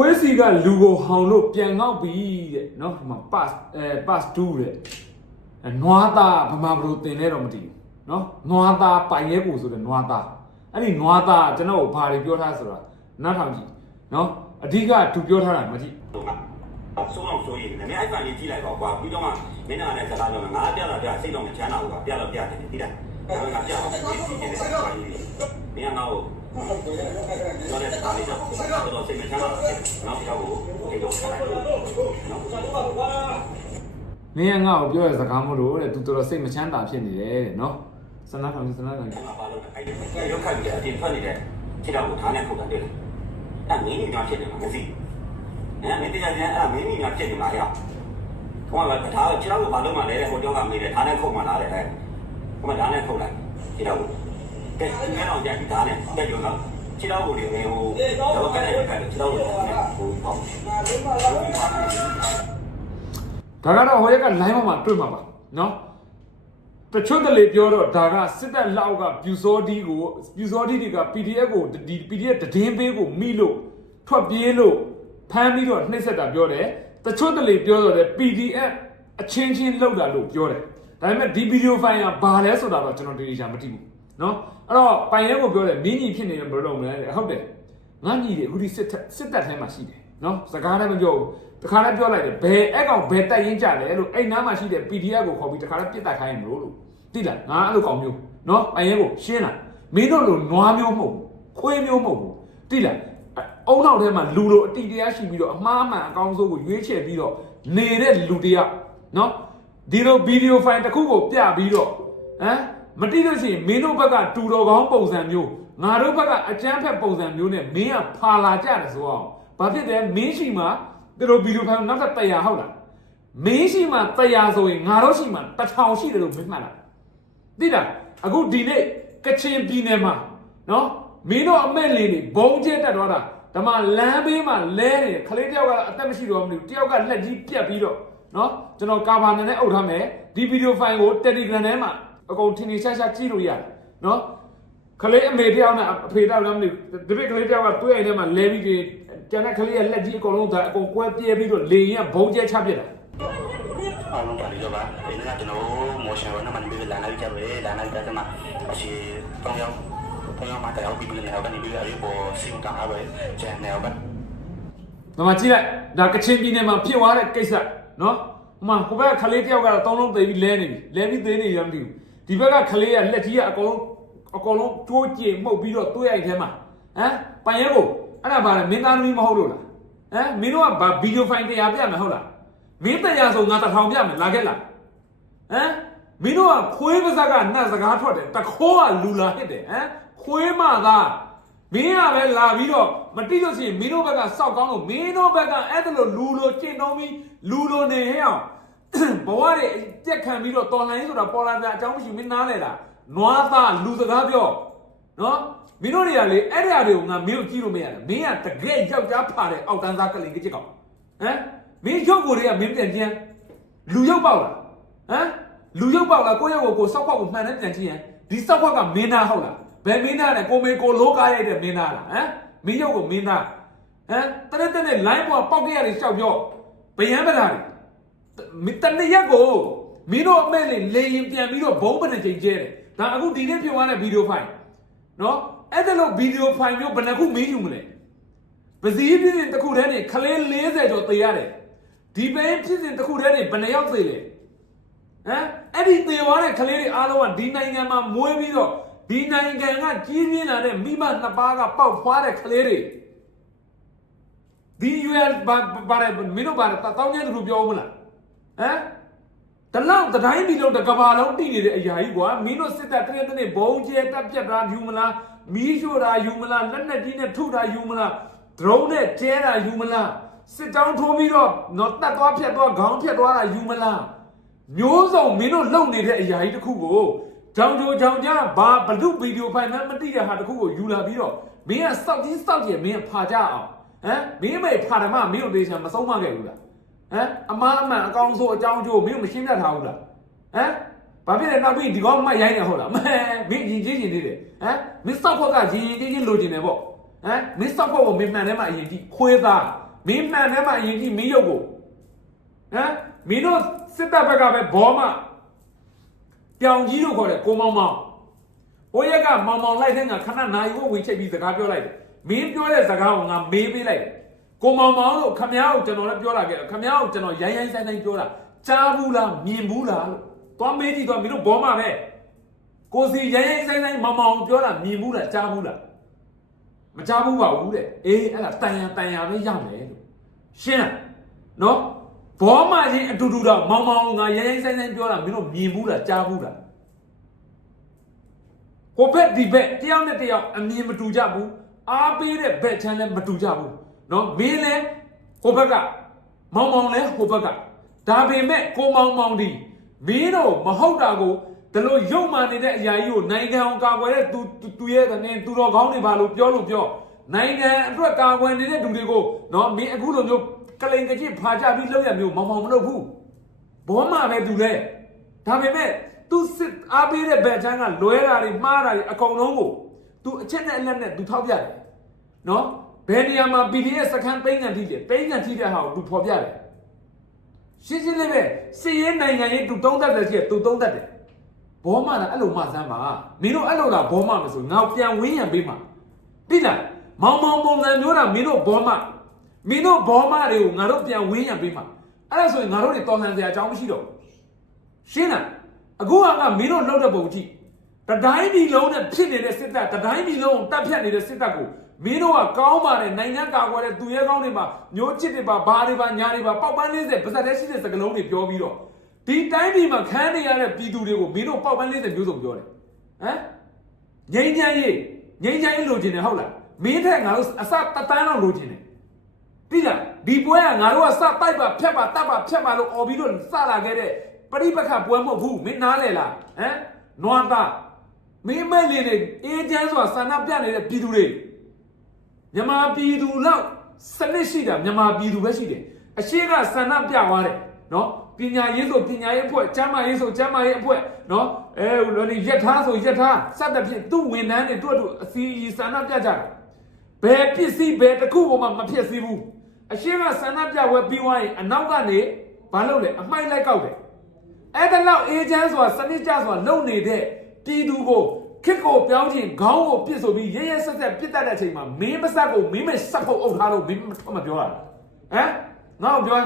ခွေးစီကလူကိုဟောင်လို့ပြန်ငေါက်ပြီတဲ့နော်ဒီမှာ pass အဲ pass 2တဲ့အဲနွားသားဗမာဘလို့တင်လဲတော့မသိဘူးနော်နွားသားပိုင်ရဲကိုဆိုတဲ့နွားသားအဲ့ဒီနွားသားကကျွန်တော်ကိုဘာတွေပြောထားဆိုတာနားထောင်ကြည့်နော်အဓိကသူပြောထားတာမကြည့်တော့ကဆုံးအောင်ဆိုရင်လည်းအဲ့ဖန်ကြီးကြည့်လိုက်တော့ကွာပြီးတော့မှမင်းနာနဲ့စကားပြောမယ်ငါပြတော့ပြစိတ်တော့မချမ်းသာဘူးကွာပြတော့ပြတယ်တိလား ဒါကပြအောင်ဒီစီနေတယ်ကွာကြီးမင်းငါ့ကိုတော့လည်းအားလေးတော့တော့စိတ်မချမ်းသာဘူးနောက်ကြောက်ကိုဒီတော့ဆက်လိုက်နော်မင်းကငါ့ကိုပြောရစကားမလို့တဲ့သူတော်တော်စိတ်မချမ်းသာဖြစ်နေတယ်တဲ့နော်စနာထောင်စနာထောင်ငါပါလို့အဲ့ဒီရုပ်ခတ်ပြီးအတင်ဖတ်နေတဲ့ခြေတော်ကိုထားနေခုတ်တာတွေ့လားအဲ့မင်းကြီးများဖြစ်နေမှာမသိအဲမင်းတရားကျန်အဲ့မင်းကြီးများဖြစ်နေမှာရောက်ဟိုကထားခြေတော်ကိုဘာလို့မှလဲတဲ့ဟိုကြောကမေးတယ်ထားနေခုတ်မှလာတယ်အဲ ဟိုမှာထားနေခုတ်လိုက်ခြေတော်ကိုကဲငါတော့ကြာပြီထားနေတက်ရုံတော့ခြေတော်ကိုလေဟိုတော့ကဲတယ်ကဲခြေတော်ကိုဟိုပေါ့ဒါကတော့ဟိုရက်က line ပေါ်မှာတွေ့မှာပါနော်တချို့တလေပြောတော့ဒါကစစ်တပ်လောက်ကပြူစောဒီကိုပြူစောဒီတွေက PDF ကိုဒီ PDF တည်င်းပေးကိုမိလို့ထွက်ပြေးလို့ဖမ်းပြီးတော့နှိပ်စက်တာပြောတယ်တချို့တလေပြောတော့လေ PDF အချင်းချင်းလောက်တာလို့ပြောတယ် ဒါပေမဲ့ဒီဗီဒီယိုဖိုင်ကဘာလဲဆိုတာတော့ကျွန်တော်တေချာမသိဘူးနော်အဲ့တော့ပိုင်ရဲကိုပြောတယ်မင်းကြီးဖြစ်နေတယ်ဘယ်လိုလုပ်မလဲတဲ့ဟုတ်တယ်ငါညီတွေအခုဒီစစ်တပ်စစ်တပ်ထဲမှာရှိတယ်နော်စကားလည်းမပြောဘူးတခါလည်းပြောလိုက်တယ်ဘယ်အဲ့ကောင်ဘယ်တက်ရင်ကြလဲလို့အဲ့နားမှာရှိတဲ့ PDF ကိုခေါ်ပြီးတခါလည်းပြစ်တက်ခိုင်းရင်မလို့လို့သိလားငါအဲ့လိုကောင်မျိုးနော်ပိုင်ရဲကိုရှင်းလားမင်းတို့လိုနွားမျိုးမဟုတ်ဘူးခွေးမျိုးမဟုတ်ဘူးသိလားအုံနောက်ထဲမှာလူလိုအတိတရားရှိပြီးတော့အမှားအမှန်အကောင်းဆုံးကိုရွေးချယ်ပြီးတော့နေတဲ့လူတရားနော် ဒီလိုဗီဒီယိုဖိုင်တစ်ခုကိုပြပြီးတော့ဟမ်မတိလို့ရှိရင်မင်းတို့ဘက်ကတူတော်ကောင်းပုံစံမျိုးငါတို့ဘက်ကအကြမ်းဖက်ပုံစံမျိုးနဲ့မင်းကဖာလာကြတယ်ဆိုအောင်ဘာဖြစ်တယ်မင်းရှိမှဒီလိုဗီဒီယိုဖိုင်နောက်ထပ်100ဟုတ်လားမင်းရှိမှ100ဆိုရင်ငါတို့ရှိမှ1000ရှိတယ်လို့မင်းမှတ်လားသိလားအခုဒီနေ့ကချင်ပြည်နယ်မှာနော်မင်းတို့အမဲ့လေးတွေဘုံကျဲတက်သွားတာဒါမှလမ်းဘေးမှာလဲနေတယ်ခလေးတယောက်ကအသက်မရှိတော့ဘူးတယောက်ကလက်ကြီးပြက်ပြီးတော့ နော်ကျွန်တော်ကာဗာနနဲ့အုပ်ထားမယ်ဒီဗီဒီယိုဖိုင်ကို Telegram ထဲမှာအကုန်ထင်ထင်ရှားရှားကြည့်လို့ရတယ်နော်ခလေးအမေတယောက်နဲ့အဖေတယောက်လည်းမသိဘူးဒီပြကလေးတယောက်ကတွေ့ရင်ထဲမှာလဲပြီးကြကျန်တဲ့ခလေးရဲ့လက်ကြီးအကုန်လုံးဒါအကုန်ကွဲပြဲပြီးတော့လေရင်ကဘုံကျဲချပစ်တာအားလုံးပါလိတော့ပါဒီနေ့ကကျွန်တော်မော်ရှင်ရောနမနီပြီးလာလိုက်ကြပဲလာလိုက်ကြတဲ့မှာအရှိတောင်းရောက်တောင်းရောက်မှာတောင်းပြီးပြီးနေတော့ကနေပြီးရပေါ်စင်ကားပဲကျန်နေတော့။ဒါမှကြည့်လိုက်ဒါကချင်ပြည်နယ်မှာဖြစ်သွားတဲ့ကိစ္စ နော်။ဟိုမှာဟိုဘက်ကခလေးတယောက်ကတော့သုံးလုံးသေးပြီးလဲနေပြီ။လဲပြီးသေးနေရမသိဘူး။ဒီဘက်ကခလေးကလက်ကြီးကအကုန်လုံးအကုန်လုံးထိုးကျင်မှုတ်ပြီးတော့တွေးရိုက်ထဲမှာဟမ်ပိုင်ရဲကိုအဲ့ဒါဘာလဲမင်းသားသမီးမဟုတ်လို့လား။ဟမ်မင်းတို့ကဗာဗီဒီယိုဖိုင်တရားပြမယ်ဟုတ်လား။မင်းတရားဆိုငါတစ်ထောင်ပြမယ်လာခဲ့လား။ဟမ်မင်းတို့ကခွေးပါးစက်ကနတ်စကားထွက်တယ်တခိုးကလူလာဟစ်တယ်ဟမ်ခွေးမသားမင်းကပဲလာပြီးတော့မတိလို့ရှိရင်မင်းတို့ဘက်ကစောက်ကောင်းလို့မင်းတို့ဘက်ကအဲ့ဒါလို့လူလိုကျင့် သုံးပြီးလူလိုနေဟဲ့အောင်ဘဝတွေကြက်ခံပြီးတော့တော်လိုင်းဆိုတာပေါ်လာတဲ့အကြောင်းမရှိမင်းနားလဲတာနွားသားလူစကားပြောနော်မင်းတို့တွေကလေအဲ့ဒါတွေကိုငါမင်းတို့ကြည့်လို့မရဘူးမင်းကတကယ်ယောက်ျားဖာတဲ့အောက်တန်းသားကလေးကချစ်ကောင်ဟမ်မင်းရုပ်ကိုယ်တွေကမင်းပြန်ကျန်းလူရုပ်ပေါက်လားဟမ်လူရုပ်ပေါက်လားကိုယ့်ရုပ်ကိုကိုယ်စောက်ပေါက်ကိုမှန်တဲ့ပြန်ကြည့်ရင်ဒီစောက်ပေါက်ကမင်းသားဟုတ်လားဘယ်မင်းသားလဲကိုမေကိုလောကားရိုက်တဲ့မင်းသားလားဟမ်မင်းရုပ်ကိုမင်းသားဟမ်တရက်တက်နဲ့ line ပေါ်ပေါက်ကြရတယ်ရှောက်ပြော ဗယံပဒါတွေမတနရက်ကိုမင်းတို့အမဲလေးလေရင်ပြန်ပြီးတော့ဘုံပနဲ့ချိန်ကျဲတယ်ဒါအခုဒီနေ့ပြောရတဲ့ဗီဒီယိုဖိုင်နော်အဲ့ဒါလို့ဗီဒီယိုဖိုင်မျိုးဘယ်နှခုမင်းယူမလဲပစည်းဖြစ်စဉ်တစ်ခုတည်းနဲ့ခလေး40ကျော်သေရတယ်ဒီပဲဖြစ်စဉ်တစ်ခုတည်းနဲ့ဘယ်နှယောက်သေလဲဟမ်အဲ့ဒီသေသွားတဲ့ခလေးတွေအားလုံးကဒီနိုင်ငံမှာမွေးပြီးတော့ဒီနိုင်ငံကကြီးပြင်းလာတဲ့မိမနှစ်ပါးကပေါက်ဖွားတဲ့ခလေးတွေ ဒီ UL ဘာဘာလဲမင်းတို့ဘာလဲတောင်းကျဲသူတို့ပြောဦးမလားဟမ်တလောက်တတိုင်းပြည်လုံးတကဘာလုံးတည်နေတဲ့အရာကြီးကွာမင်းတို့စစ်တပ်တရက်တနေ့ဘုံကျဲတက်ပြက်တာယူမလားမီးရှို့တာယူမလားလက်နက်ကြီးနဲ့ထုတာယူမလားဒရုန်းနဲ့ကျဲတာယူမလားစစ်တောင်းထိုးပြီးတော့တော့တက်သွားဖြတ်သွားခေါင်းဖြတ်သွားတာယူမလားမျိုးစုံမင်းတို့လုံနေတဲ့အရာကြီးတစ်ခုကိုကြောင်ကြိုကြောင်ကြဘာဘလူဗီဒီယိုဖိုင်မှမသိတဲ့ဟာတစ်ခုကိုယူလာပြီးတော့မင်းကစောက်ကြီးစောက်ကြီးမင်းကဖာကြအောင် ဟမ်မင်းမေဖာဓမ္မမင်းတို့ဒေချာမဆုံးမခဲ့ဘူးလားဟမ်အမားအမှန်အကောင်ဆိုအကြောင်းကျိုးမင်းမရှင်းပြထားဘူးလားဟမ်ဘာဖြစ်လဲနောက်ပြီးဒီကောင်မရိုင်းနေဟုတ်လားမဲမင်းရင်ကြီးရင်နေတယ်ဟမ်မင်းစောက်ဖို့ကရင်ရင်ကြီးကြီးလိုချင်တယ်ပေါ့ဟမ်မင်းစောက်ဖို့ကိုမင်းမှန်တယ်မှအရင်ကြီးခွေးသားမင်းမှန်တယ်မှာအရင်ကြီးမင်းရုပ်ကိုဟမ်မင်းတို့စစ်တပ်ဘက်ကပဲဘောမပြောင်ကြီးလို့ခေါ်တယ်ကိုမောင်မောင်ဟိုရက်ကမောင်မောင်လိုက်တဲ့ငါခဏနာယူဝင်ချိန်ပြီးစကားပြောလိုက်တယ် မင်းပြောတဲ့စကားကိုငါမေးပေးလိုက်တယ်ကိုမောင်မောင်တို့ခမ ्या ကိုကျွန်တော်လည်းပြောလာခဲ့တယ်ခမ ्या ကိုကျွန်တော်ရိုင်းရိုင်းဆိုင်ဆိုင်ပြောတာကြားဘူးလားမြင်ဘူးလားလို့သွားမေးကြည့်တော့မင်းတို့ဘောမပဲကိုစီရိုင်းရိုင်းဆိုင်ဆိုင်မောင်မောင်ပြောတာမြင်ဘူးလားကြားဘူးလားမကြဘူးပါဘူးတဲ့အေးအဲ့ဒါတန်ရန်တန်ရန်ပဲရမယ်လို့ရှင်းလားနော်ဘောမချင်းအတူတူတော့မောင်မောင်ငါရိုင်းရိုင်းဆိုင်ဆိုင်ပြောတာမင်းတို့မြင်ဘူးလားကြားဘူးလားဟိုဘက်ဒီဘက်တယောက်နဲ့တယောက်အမြင်မတူကြဘူး အားပေးတဲ့ဘက်ချမ်းလည်းမတူကြဘူးနော်မင်းလည်းဟိုဘက်ကမောင်မောင်လည်းဟိုဘက်ကဒါပေမဲ့ကိုမောင်မောင်ဒီမင်းတို့မဟုတ်တာကိုဒီလိုရုပ်မာနေတဲ့အရာကြီးကိုနိုင်ငံအောင်ကာကွယ်တဲ့သူသူရဲ့ကနေသူတော်ကောင်းတွေပါလို့ပြောလို့ပြောနိုင်ငံအတွက်ကာကွယ်နေတဲ့သူတွေကိုနော်မင်းအခုလိုမျိုးကလိန်ကကြစ်ဖာကြပြီးလောက်ရမျိုးမောင်မောင်မလုပ်ဘူးဘောမှာပဲသူလဲဒါပေမဲ့သူစစ်အားပေးတဲ့ဘက်ချမ်းကလွဲတာတွေမှားတာတွေအကုန်လုံးကို သူအချက်နဲ့အလက်နဲ့သူထောက်ပြတယ်နော်ဘယ်နေရာမှာ PDF စခန်းသိမ်းကန်ထိတယ်သိမ်းကန်ထိတဲ့ဟာကိုသူဖော်ပြတယ်ရှင်းရှင်းလေးပဲစီရေးနိုင်ငံရေးသူသုံးသက်တယ်ရှိတယ်သူသုံးသက်တယ်ဘောမလားအဲ့လိုမှစမ်းပါမင်းတို့အဲ့လိုလားဘောမမဆိုငါပြန်ဝင်းရံပေးမှာတိလားမောင်မောင်ပုံစံမျိုးတာမင်းတို့ဘောမမင်းတို့ဘောမတွေကိုငါတို့ပြန်ဝင်းရံပေးမှာအဲ့ဒါဆိုရင်ငါတို့တွေတော်လှန်စရာအကြောင်းမရှိတော့ဘူးရှင်းလားအခုကငါမင်းတို့လှုပ်တဲ့ပုံကြည့် တတိုင်းပြည်လုံးနဲ့ဖြစ်နေတဲ့စစ်တပ်တတိုင်းပြည်လုံးကိုတပ်ဖြတ်နေတဲ့စစ်တပ်ကိုမင်းတို့ကကောင်းပါတယ်နိုင်ငံကာကွယ်တဲ့သူရဲကောင်းတွေပါမျိုးချစ်တွေပါဘာတွေပါညာတွေပါပေါက်ပန်း40ပါဇက်တဲ့ရှိတဲ့စကလုံးတွေပြောပြီးတော့ဒီတိုင်းပြည်မှာခန်းနေရတဲ့ပြည်သူတွေကိုမင်းတို့ပေါက်ပန်း40မျိုးစုံပြောတယ်ဟမ်ငိမ့်ချမ်းရေးငိမ့်ချမ်းရေးလိုချင်တယ်ဟုတ်လားမင်းထက်ငါတို့အစတတန်းတော့လိုချင်တယ်ပြီလားဒီပွဲကငါတို့ကစတိုက်ပါဖြတ်ပါတတ်ပါဖြတ်ပါလို့អော်ပြီးတော့စလာခဲ့တဲ့ပရိပခပွဲမဟုတ်ဘူးမင်းနားလေလားဟမ်နွားသား မင်းမဲ့လေးတွေအေးချမ်းစွာဆန္ဒပြနေတဲ့ပြည်သူတွေမြန်မာပြည်သူလောက်စနစ်ရှိတာမြန်မာပြည်သူပဲရှိတယ်အရှိကဆန္ဒပြသွားတယ်နော်ပညာရေးဆိုပညာရေးအဖွဲ့ကျမ်းမာရေးဆိုကျမ်းမာရေးအဖွဲ့နော်အဲဟိုလိုရက်ထားဆိုရက်ထားစသဖြင့်သူ့ဝန်ထမ်းတွေတို့တို့အစီအီဆန္ဒပြကြတယ်ဘယ်ပစ္စည်းဘယ်တစ်ခုမှမဖြစ်စီဘူးအရှင်းကဆန္ဒပြဝဲပြီးသွားရင်အနောက်ကနေဘာလုပ်လဲအမိုက်လိုက်ကောက်တယ်အဲ့ဒါလောက်အေဂျင့်ဆိုတာစနစ်ကျဆိုတာလုံနေတဲ့ ပြည်သူကိုခစ်ကိုပြောင်းခြင်းခေါင်းကိုပြစ်ဆိုပြီးရဲရဲဆက်ဆက်ပြစ်တတ်တဲ့အချိန်မှာမင်းမဆက်ကိုမင်းမဆက်ဖို့အုပ်ထားလို့မင်းမပြောရတာဟမ်ငါ့ကိုပြော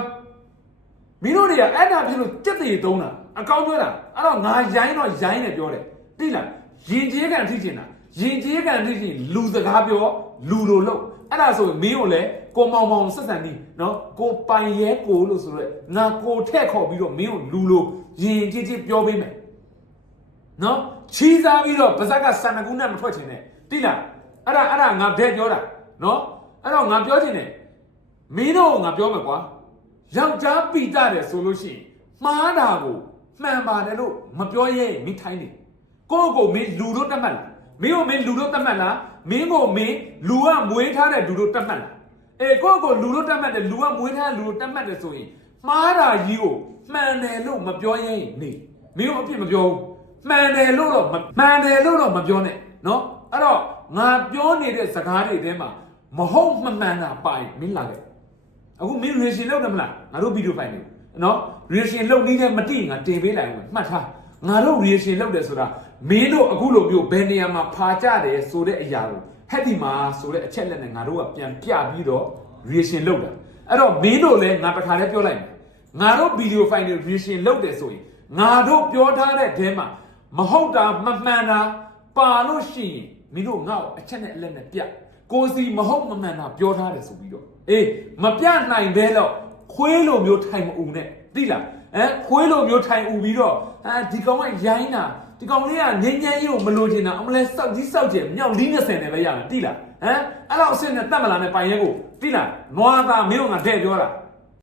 မင်းတို့တွေကအဲ့ဒါဖြစ်လို့စက်တည်သုံးတာအကောင်းပြောတာအဲ့တော့ငါရိုင်းတော့ရိုင်းတယ်ပြောတယ်သိလားရင်ကျေးကန်ထိချင်တာရင်ကျေးကန်ထိချင်လူစကားပြောလူလိုလို့အဲ့ဒါဆိုရင်မင်းကိုလည်းကိုမောင်မောင်ဆက်ဆံပြီးနော်ကိုပိုင်ရဲကိုလို့ဆိုရက်ငါကိုထက်ခေါ်ပြီးတော့မင်းကိုလူလိုရင်ကျေးကျေးပြောပေးမယ် နော်ချီးစားပြီးတော့ပါဇက်ကစန္ဒကူးနဲ့မထွက်ချင်နဲ့သိလားအဲ့ဒါအဲ့ဒါငါဘဲပြောတာနော်အဲ့တော့ငါပြောချင်တယ်မင်းတို့ကငါပြောမယ်ကွာယောက်ျားပီတာတယ်ဆိုလို့ရှိရင်မှားတာကိုမှန်ပါတယ်လို့မပြောရဲမင်းထိုင်းနေကိုယ့်ကိုမင်းလူတို့တတ်မှတ်လားမင်းကိုမင်းလူတို့တတ်မှတ်လားမင်းကိုမင်းလူကမွေးထားတဲ့လူတို့တတ်မှတ်လားအေးကိုယ့်ကိုလူတို့တတ်မှတ်တယ်လူကမွေးထားတဲ့လူတို့တတ်မှတ်တယ်ဆိုရင်မှားတာကြီးကိုမှန်တယ်လို့မပြောရဲနေမင်းတို့အပြစ်မပြောဘူး မှန်တယ်လို့တော့မမှန်တယ်လို့တော့မပြောနဲ့နော်အဲ့တော့ငါပြောနေတဲ့စကားတွေထဲမှာမဟုတ်မမှန်တာပိုင်မင်းလာခဲ့အခုမင်း reaction လုပ်တယ်မလားငါတို့ဗီဒီယိုဖိုင်နေနော် reaction လုပ်နေတဲ့မတိငါတင်ပေးလိုက်အောင်မှတ်ထားငါတို့ reaction လုပ်တယ်ဆိုတာမင်းတို့အခုလိုမျိုးဘယ်နေရာမှာဖာကြတယ်ဆိုတဲ့အရာကိုဟက်ဒီမှာဆိုတဲ့အချက်လက်နဲ့ငါတို့ကပြန်ပြပြီးတော့ reaction လုပ်တာအဲ့တော့မင်းတို့လည်းငါတစ်ခါလေးပြောလိုက်မယ်ငါတို့ဗီဒီယိုဖိုင်တွေ reaction လုပ်တယ်ဆိုရင်ငါတို့ပြောထားတဲ့တဲမှာ မဟုတ်တာမမှန်တာပါလို့ရှိရင်မင်းတို့ငါ့ကိုအချက်နဲ့အလက်နဲ့ပြကိုစီမဟုတ်မမှန်တာပြောထားတယ်ဆိုပြီးတော့အေးမပြနိုင်ဘဲတော့ခွေးလိုမျိုးထိုင်မအူနဲ့သိလားအဲခွေးလိုမျိုးထိုင်အူပြီးတော့အဲဒီကောင်ကရိုင်းတာဒီကောင်လေးကငင်းငင်းကြီးကိုမလိုချင်တာအမလဲစောက်ကြီးစောက်ကျင်မြောက်လီး20နဲ့ပဲရမယ်သိလားဟမ်အဲ့လောက်အစ်စ်နဲ့တတ်မလာနဲ့ပိုင်ရဲကိုသိလားနွားသားမင်းတို့ငါတဲ့ပြောတာ